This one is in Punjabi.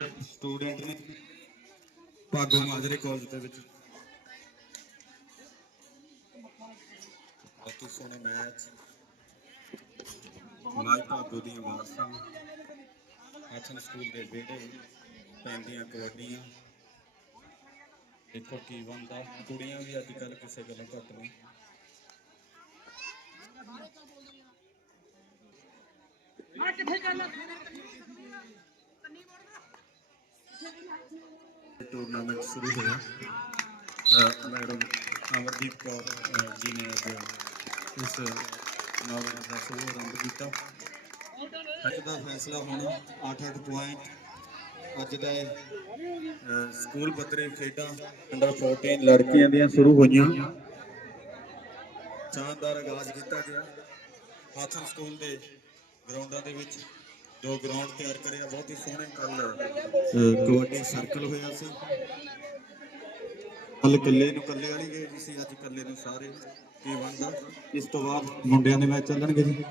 ਸਟੂਡੈਂਟ ਨੇ ਭਾਗੋ ਮਾਜਰੇ ਕਾਲਜ ਦੇ ਵਿੱਚ। ਬਹੁਤ ਸੋਹਣਾ ਮੈਚ। ਮਾਈ ਭਾਗੋ ਦੀਆਂ ਵਾਰਸਾਂ। ਆਥਨ ਸਕੂਲ ਦੇ ਵਿਹੜੇ, ਪੈਂਦੀਆਂ ਕਬੱਡੀਆਂ। ਦੇਖੋ ਕੀ ਬਣਦਾ। ਕੁੜੀਆਂ ਵੀ ਅੱਜ ਕੱਲ ਕਿਸੇ ਗੱਲੋਂ ਘੱਟ ਨਹੀਂ ਟੂਰਨਾਮੈਂਟ ਸ਼ੁਰੂ ਹੋਇਆ। ਮੈਡਮ ਅਮਰਦੀਪ ਕੌਰ ਜੀ ਨੇ ਅੱਜ ਇਸ ਨਾਵਲ ਦਾ ਸ਼ੁਭ ਆਰੰਭ ਕੀਤਾ। ਅੱਜ ਦਾ ਫੈਸਲਾ ਹੋਣਾ 8-8 ਪੁਆਇੰਟ ਅੱਜ ਦਾ ਸਕੂਲ ਪੱਧਰੀ ਖੇਡਾਂ ਅੰਡਰ 14 ਲੜਕੀਆਂ ਦੀਆਂ ਸ਼ੁਰੂ ਹੋਈਆਂ। ਸ਼ਾਨਦਾਰ ਆਗਾਜ਼ ਕੀਤਾ ਗਿਆ। ਹਾਥਨ ਸਕੂਲ ਦੇ ਗਰਾਊਂਡਾਂ ਦੇ ਵਿੱਚ ਦੋ ਗਰਾਊਂਡ ਤਿਆਰ ਕਰਿਆ ਬਹੁਤ ਹੀ ਸੋਹਣੇ ਕੱਲ ਕਬੱਡੀ ਸਰਕਲ ਹੋਇਆ ਸੀ। ਕੱਲ ਕੱਲੇ ਨੂੰ ਕੱਲੇ ਵਾਲੀ ਗੇਮ ਸੀ, ਅੱਜ ਕੱਲੇ ਨੂੰ ਸਾਰੇ ਕੀ ਬਣਦਾ ਇਸ ਤੋਂ ਬਾਅਦ ਮੁੰਡਿਆਂ ਦੇ ਮੈਚ ਚੱਲਣਗੇ ਜੀ।